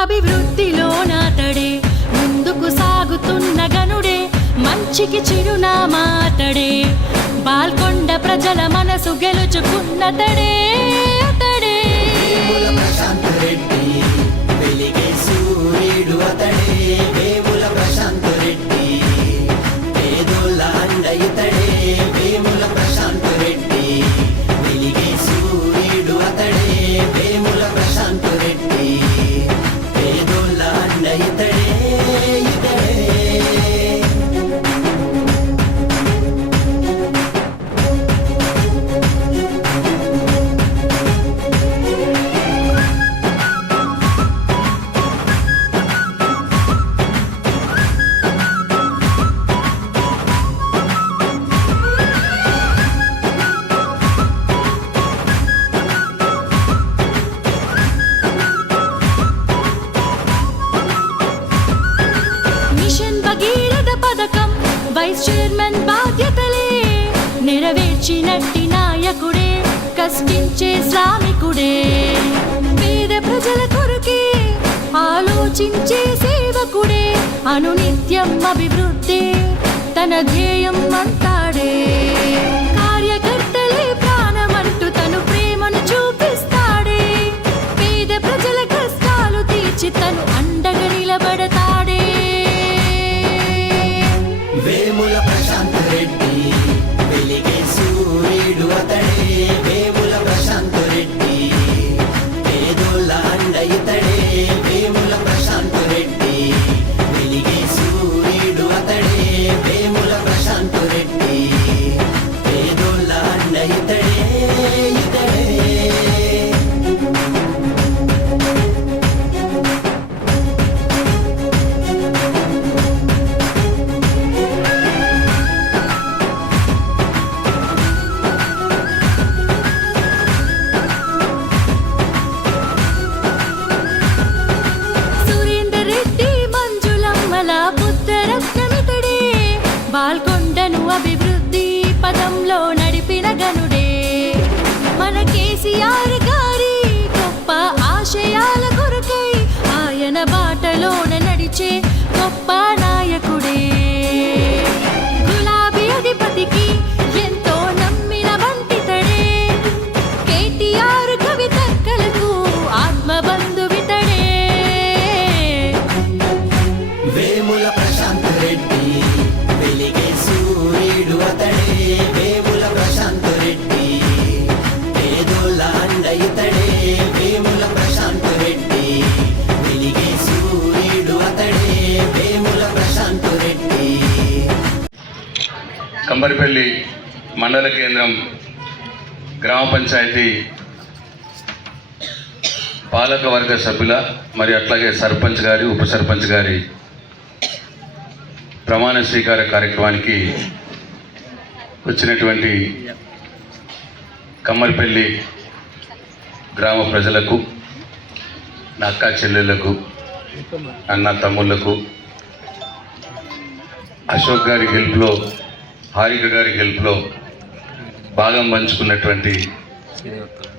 అభివృద్ధిలో నాతడే ముందుకు సాగుతున్న గనుడే మంచికి చిరునామాతడే బాల్కొండ ప్రజల మనసు గెలుచుకున్నతడే అతడే ప్రశాంత్ రెడ్డి వెలిగే సూర్యుడు అతడే వేముల ప్రశాంత్ రెడ్డి పేదోళ్ళ అండ ఇతడే వేముల ప్రశాంత్ రెడ్డి వెలిగే సూర్యుడు అతడే వేముల ప్రశాంత్ రెడ్డి పేదోళ్ళ అండ ఇతడే ఇతడే వైస్ చైర్మన్ బాధ్యతలే నెరవేర్చినట్టి నాయకుడే కష్టించే శ్రామికుడే పేద ప్రజల కొరకే ఆలోచించే సేవకుడే అనునిత్యం అభివృద్ధి తన ధ్యేయం అంటాడే కార్యకర్తలే ప్రాణమంటూ తను ప్రేమను చూపిస్తాడే పేద ప్రజల కష్టాలు తీర్చి తను అండగా నిలబడతాడే వేముల ప్రశాంత్ రెడ్డి వెలిగే సూర్యుడు అతడే వేముల ప్రశాంత్ రెడ్డి పేదోళ్ళ అండ ఇతడే వేముల ప్రశాంత్ రెడ్డి వెలిగే సూర్యుడు అతడే వేముల ప్రశాంత్ రెడ్డి పేదోళ్ళ అండ ఇతడే ఇతడే బాల్కొండను అభివృద్ధి పదంలో నడిపిన గనుడే మన కేసీఆర్ గారి గొప్ప ఆశయాల కొరకై ఆయన బాటలోన నడిచే గొప్ప నాయకుడే గులాబీ అధిపతికి ఎంతో నమ్మిన వంటితడే కేటీఆర్ కవితక్కలకు ఆత్మబంధువితడే వేముల ప్రశాంత్ రెడ్డి వెలిగే సూర్యుడు అతడే వేముల ప్రశాంత్ రెడ్డి పేదోళ్ళ అండ ఇతడే వేముల ప్రశాంత్ రెడ్డి వెలిగే సూర్యుడు అతడే వేముల ప్రశాంత్ రెడ్డి. కంబరిపల్లి మండల కేంద్రం గ్రామ పంచాయతీ పాలకవర్గ సభ్యుల మరి అట్లాగే సర్పంచ్ గారి ఉప సర్పంచ్ గారి ప్రమాణ స్వీకార కార్యక్రమానికి వచ్చినటువంటి కమ్మరిపల్లి గ్రామ ప్రజలకు, నా అక్క చెల్లెళ్లకు, అన్న తమ్ముళ్లకు, అశోక్ గారి గెలుపులో, హారిక గారి గెలుపులో భాగం పంచుకున్నటువంటి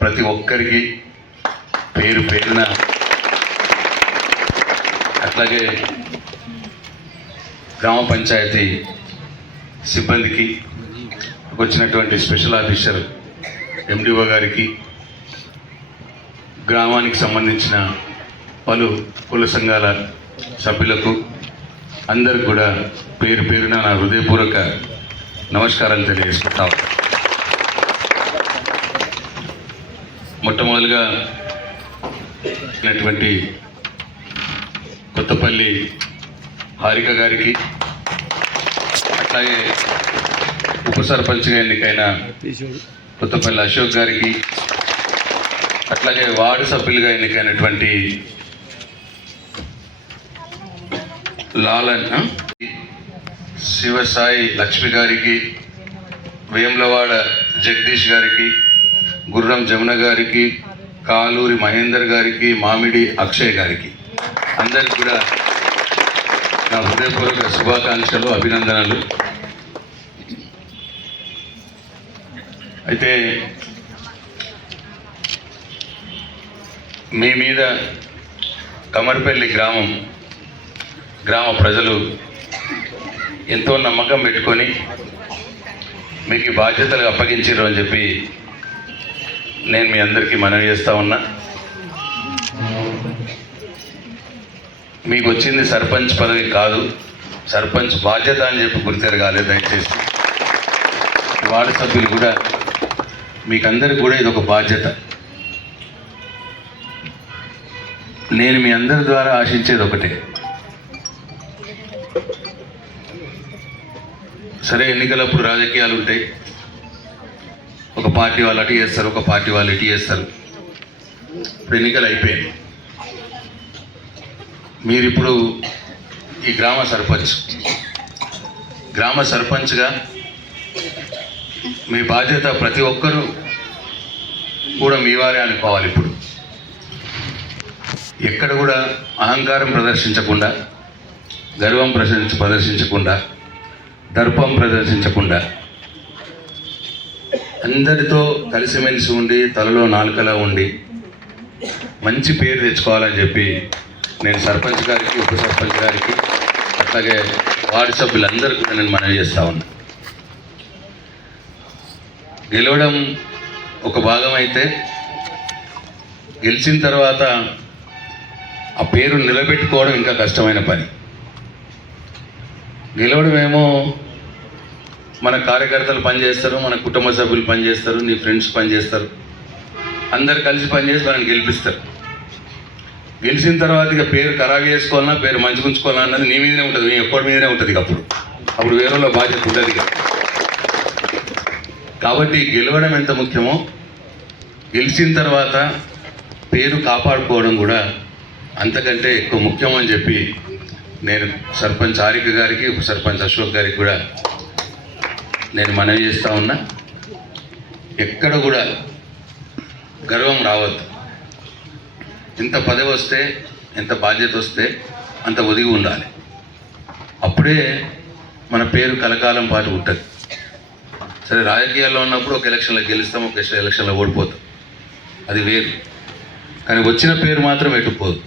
ప్రతి ఒక్కరికి పేరు పేరున, అట్లాగే గ్రామ పంచాయతీ సిబ్బందికి, వచ్చినటువంటి స్పెషల్ ఆఫీసర్ ఎండిఓ గారికి, గ్రామానికి సంబంధించిన పలు కుల సంఘాల సభ్యులకు అందరికి కూడా పేరు పేరున నా హృదయపూర్వక నమస్కారాలు తెలియజేసుకుంటాం. మొట్టమొదలుగా కొత్తపల్లి హారిక గారికి, అట్లాగే ఉప సర్పంచ్గా ఎన్నికైన కొత్తపల్లి అశోక్ గారికి, అట్లాగే వార్డు సభ్యులుగా ఎన్నికైనటువంటి లాలన్ శివసాయి లక్ష్మి గారికి, వేములవాడ జగదీష్ గారికి, గుర్రం జమున గారికి, కాలూరి మహేందర్ గారికి, మామిడి అక్షయ్ గారికి అందరికి కూడా నా హృదయపూర్వక శుభాకాంక్షలు, అభినందనలు. అయితే మీ మీద కమర్పల్లి గ్రామ ప్రజలు ఎంతో నమ్మకం పెట్టుకొని మీకు ఈ బాధ్యతలు అప్పగించారు అని చెప్పి నేను మీ అందరికీ మనవి చేస్తూ ఉన్నా. మీకు వచ్చింది సర్పంచ్ పదవి కాదు, సర్పంచ్ బాధ్యత అని చెప్పి గుర్తెరగాలి. దయచేసి వార్డు సభ్యులు కూడా మీకందరికి కూడా ఇది ఒక బాధ్యత. నేను మీ అందరి ద్వారా ఆశించేది ఒకటే, సరే ఎన్నికలప్పుడు రాజకీయాలు ఉంటాయి, ఒక పార్టీ వాళ్ళు అటు చేస్తారు, ఒక పార్టీ వాళ్ళు ఇటు చేస్తారు. ఇప్పుడు ఎన్నికలు అయిపోయాయి. మీరు ఇప్పుడు ఈ గ్రామ సర్పంచ్గా మీ బాధ్యత ప్రతి ఒక్కరూ కూడా మీ వారే అనుకోవాలి. ఇప్పుడు ఎక్కడ కూడా అహంకారం ప్రదర్శించకుండా, గర్వం ప్రదర్శించకుండా, దర్పం ప్రదర్శించకుండా అందరితో కలిసిమెలిసి ఉండి తలలో నాలుకలా ఉండి మంచి పేరు తెచ్చుకోవాలని చెప్పి నేను సర్పంచ్ గారికి, ఉప సర్పంచ్ గారికి, అట్లాగే వార్డు సభ్యులందరికీ నేను మనవి చేస్తా ఉన్నా. గెలవడం ఒక భాగం అయితే గెలిచిన తర్వాత ఆ పేరు నిలబెట్టుకోవడం ఇంకా కష్టమైన పని. గెలవడమేమో మన కార్యకర్తలు పనిచేస్తారు, మన కుటుంబ సభ్యులు పనిచేస్తారు, నీ ఫ్రెండ్స్ పనిచేస్తారు, అందరు కలిసి పనిచేసి మనల్ని గెలిపిస్తారు. గెలిచిన తర్వాత ఇక పేరు ఖరాబ్ చేసుకోవాలన్నా, పేరు మంచుకుంచుకోవాలన్నా అన్నది నీ మీదనే ఉంటుంది, నీ ఒక్కడి మీదనే ఉంటుంది. అప్పుడు వేరేలో బాధ్యత ఉంటుంది. కాబట్టి గెలవడం ఎంత ముఖ్యమో గెలిచిన తర్వాత పేరు కాపాడుకోవడం కూడా అంతకంటే ఎక్కువ ముఖ్యం అని చెప్పి నేను సర్పంచ్ ఆరిక గారికి, ఉప సర్పంచ్ అశోక్ గారికి కూడా నేను మనవి చేస్తూ ఉన్నా. ఎక్కడ కూడా గర్వం రావద్దు. ఎంత పదవి వస్తే, ఎంత బాధ్యత వస్తే అంత ఒదిగి ఉండాలి. అప్పుడే మన పేరు కలకాలం పాటు ఉంటుంది. సరే రాజకీయాల్లో ఉన్నప్పుడు ఒక ఎలక్షన్లో గెలుస్తాం, ఒక ఎలక్షన్లో ఓడిపోతాం, అది వేరు. కానీ వచ్చిన పేరు మాత్రం ఎట్టుపోదు.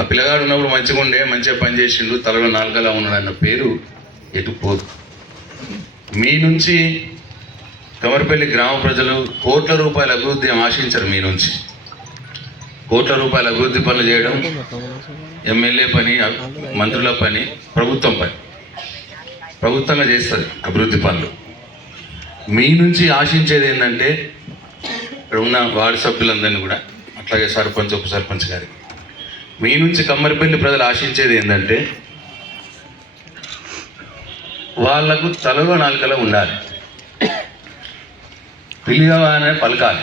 ఆ పిల్లగాడు ఉన్నప్పుడు మంచిగా ఉండే, మంచిగా పనిచేసిండు, తలలో నాలుగలా ఉన్నాడు అన్న పేరు ఎటుపోదు. మీ నుంచి కమర్పల్లి గ్రామ ప్రజలు కోట్ల రూపాయల అభివృద్ధి ఆశించరు. మీ నుంచి కోట్ల రూపాయల అభివృద్ధి పనులు చేయడం ఎమ్మెల్యే పని, మంత్రుల పని, ప్రభుత్వం పని. ప్రభుత్వంగా చేస్తుంది అభివృద్ధి పనులు. మీ నుంచి ఆశించేది ఏంటంటే ఇక్కడ ఉన్న వార్డు సభ్యులందరినీ కూడా, అట్లాగే సర్పంచ్, ఉప సర్పంచ్ గారికి మీ నుంచి కమ్మరిపల్లి ప్రజలు ఆశించేది ఏంటంటే వాళ్లకు తలలో నాలుకలో ఉండాలి, పిలిగానే పలకాలి.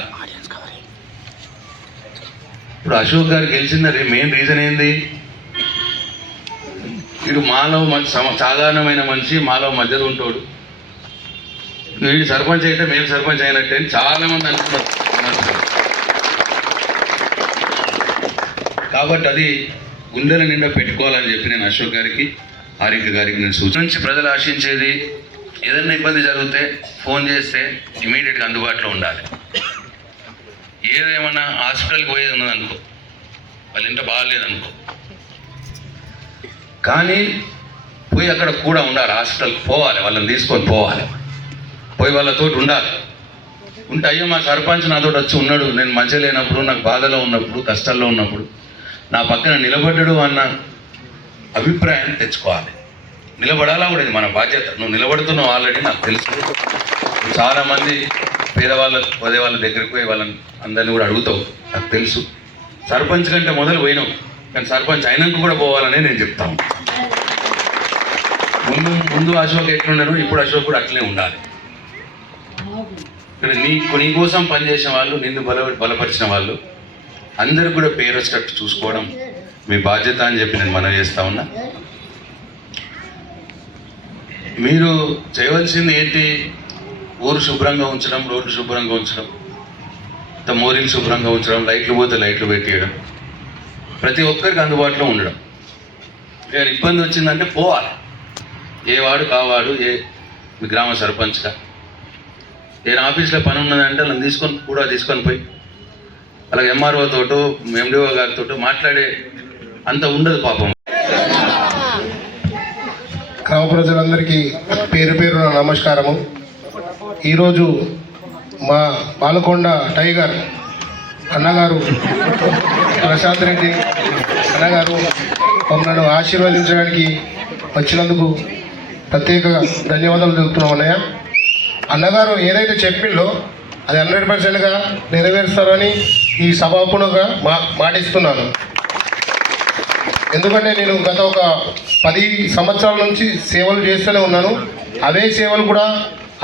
ఇప్పుడు అశోక్ గారు గెలిచిన మెయిన్ రీజన్ ఏంది? వీడు మాలో సాధారణమైన మనిషి, మాలో మధ్యలో ఉంటాడు. వీడు సర్పంచ్ అయితే మేము సర్పంచ్ అయినట్టే చాలామంది అనుకున్నారు. కాబట్టి అది గుండెల నిండా పెట్టుకోవాలని చెప్పి నేను అశోక్ గారికి, ఆరిక గారికి నేను సూచన. నుంచి ప్రజలు ఆశించేది ఏదైనా ఇబ్బంది జరిగితే ఫోన్ చేస్తే ఇమీడియట్గా అందుబాటులో ఉండాలి. ఏదేమన్నా హాస్పిటల్కి పోయేది ఉన్నదనుకో, వాళ్ళ ఇంట బాగాలేదనుకో, కానీ పోయి అక్కడ కూడా ఉండాలి. హాస్పిటల్కి పోవాలి, వాళ్ళని తీసుకొని పోవాలి, పోయి వాళ్ళతో ఉండాలి. ఉంటే అయ్యో మా సర్పంచ్ నాతో వచ్చి ఉన్నాడు, నేను మంచిగా లేనప్పుడు, నాకు బాధలో ఉన్నప్పుడు, కష్టాల్లో ఉన్నప్పుడు నా పక్కన నిలబడ్డాడు అన్న అభిప్రాయాన్ని తెచ్చుకోవాలి. నిలబడాలా కూడా, ఇది మన బాధ్యత. నువ్వు నిలబడుతున్నావు ఆల్రెడీ, నాకు తెలుసు. చాలామంది పేదవాళ్ళ వాళ్ళ దగ్గరికి పోయి వాళ్ళని అందరినీ కూడా అడుగుతావు, నాకు తెలుసు. సర్పంచ్ కంటే మొదలు పోయినావు, కానీ సర్పంచ్ అయినాక కూడా పోవాలని నేను చెప్తాను. ముందు అశోక్ ఎట్లుండను, ఇప్పుడు అశోక్ కూడా అట్లనే ఉండాలి. ఇక్కడ నీ కోసం పనిచేసిన వాళ్ళు, నిన్ను బలపరిచిన వాళ్ళు అందరూ కూడా పేరు వచ్చేటట్టు చూసుకోవడం మీ బాధ్యత అని చెప్పి నేను మనవి చేస్తా ఉన్నా. మీరు చేయవలసింది ఏంటి? ఊరు శుభ్రంగా ఉంచడం, రోడ్లు శుభ్రంగా ఉంచడం, మోరీలు శుభ్రంగా ఉంచడం, లైట్లు పోతే లైట్లు పెట్టేయడం, ప్రతి ఒక్కరికి అందుబాటులో ఉండడం. ఏమైనా ఇబ్బంది వచ్చిందంటే పోవాలి. ఏ వాడు కావాడు, మీ గ్రామ సర్పంచ్గా ఏదైనా ఆఫీస్లో పని ఉన్నదంటే వాళ్ళని తీసుకొని పోయి అలాగే ఎంఆర్ఓ తోటో ఎండిఓ గారితో మాట్లాడే అంత ఉండదు పాపం. గ్రామ ప్రజలందరికీ పేరు పేరున నమస్కారము. ఈరోజు మా పాలకొండ టైగర్ అన్నగారు ప్రశాంత్ రెడ్డి అన్నగారు మమ్మల్ని ఆశీర్వదించడానికి వచ్చినందుకు ప్రత్యేక ధన్యవాదాలు తెలుపుతున్నాం అన్నయ్య. అన్నగారు ఏదైతే చెప్పిందో అది 100%గా నెరవేరుస్తారని ఈ సభాముఖంగా మాటిస్తున్నాను. ఎందుకంటే నేను గత ఒక 10 సంవత్సరాల నుంచి సేవలు చేస్తూనే ఉన్నాను. అవే సేవలు కూడా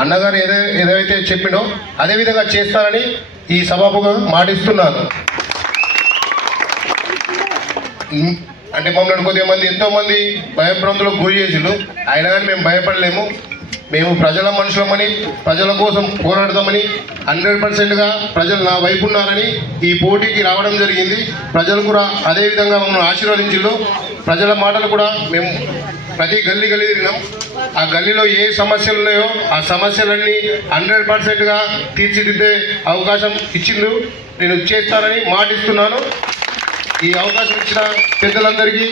అన్నగారు ఏదైతే చెప్పిండో అదే విధంగా చేస్తారని ఈ సభాముఖంగా మాటిస్తున్నాను. అంటే మమ్మల్ని కొద్దిగా మంది ఎంతోమంది భయభ్రాంతులకు గురి చేసిండు, అయినా కానీ మేము భయపడలేము. మేము ప్రజల మనుషులమని, ప్రజల కోసం పోరాడదామని 100%గా ప్రజలు నా వైపు ఉన్నారని ఈ పోటీకి రావడం జరిగింది. ప్రజలు కూడా అదే విధంగా మమ్మల్ని ఆశీర్వదించిండు. ప్రజల మాటలు కూడా మేము ప్రతి గల్లీ తిరిగినాం. ఆ గల్లీలో ఏ సమస్యలు ఉన్నాయో ఆ సమస్యలన్నీ 100%గా తీర్చిదిద్దే అవకాశం ఇచ్చిండు. నేను చేస్తానని మాటిస్తున్నాను. ఈ అవకాశం ఇచ్చిన పెద్దలందరికీ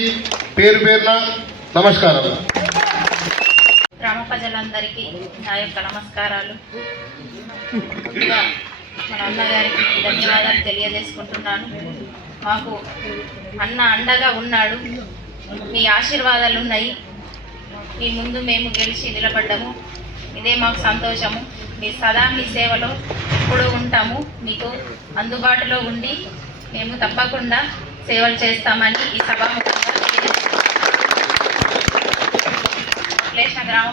పేరు పేరున నమస్కారాలు. గ్రామ ప్రజలందరికీ నా యొక్క నమస్కారాలు. ముందుగా మన అన్నగారికి ధన్యవాదాలు తెలియజేసుకుంటున్నాను. మాకు అన్న అండగా ఉన్నాడు, మీ ఆశీర్వాదాలు ఉన్నాయి. మీ ముందు మేము గెలిచి నిలబడ్డాము, ఇదే మాకు సంతోషము. మీ సదా మీ సేవలో ఎప్పుడూ ఉంటాము. మీకు అందుబాటులో ఉండి మేము తప్పకుండా సేవలు చేస్తామని ఈ సభాముఖంగా విశ్లేషణ గ్రామ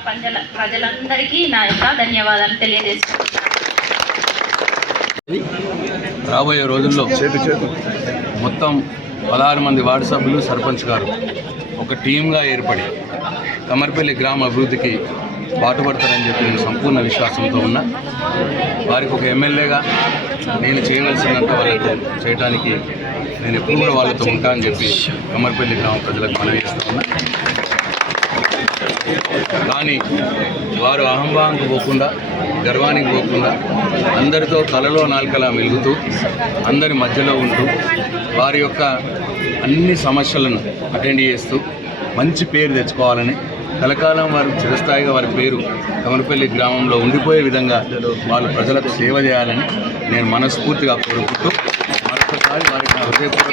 ప్రజలందరికీ నా యొక్క ధన్యవాదాలు తెలియజేస్తున్నాను. రాబోయే రోజుల్లో మొత్తం 16 మంది వార్డు సభ్యులు, సర్పంచ్ గారు ఒక టీమ్గా ఏర్పడి కమర్పల్లి గ్రామ అభివృద్ధికి పాటుపడతారని చెప్పి నేను సంపూర్ణ విశ్వాసంతో ఉన్నా. వారికి ఒక ఎమ్మెల్యేగా నేను చేయవలసినంత వాళ్ళకు చేయడానికి నేను ఎప్పుడు కూడా వాళ్ళతో ఉంటానని చెప్పి కమర్పల్లి గ్రామ ప్రజలకు మనవి చేస్తూ ఉన్నా. కానీ వారు అహంభావంకు పోకుండా, గర్వానికి పోకుండా, అందరితో తలలో నాలుకలా మెలుగుతూ, అందరి మధ్యలో ఉంటూ, వారి యొక్క అన్ని సమస్యలను అటెండ్ చేస్తూ మంచి పేరు తెచ్చుకోవాలని, కలకాలం వారు చిరస్థాయిగా వారి పేరు కమర్పల్లి గ్రామంలో ఉండిపోయే విధంగా వాళ్ళు ప్రజలకు సేవ చేయాలని నేను మనస్ఫూర్తిగా కోరుకుంటూ మరొకసారి వారికి నా హృదయపూర్వక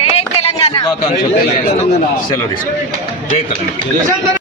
శుభాకాంక్షలు తెలియజేస్తూ సెలవు తీసుకుంటాను. జై తెలంగాణ.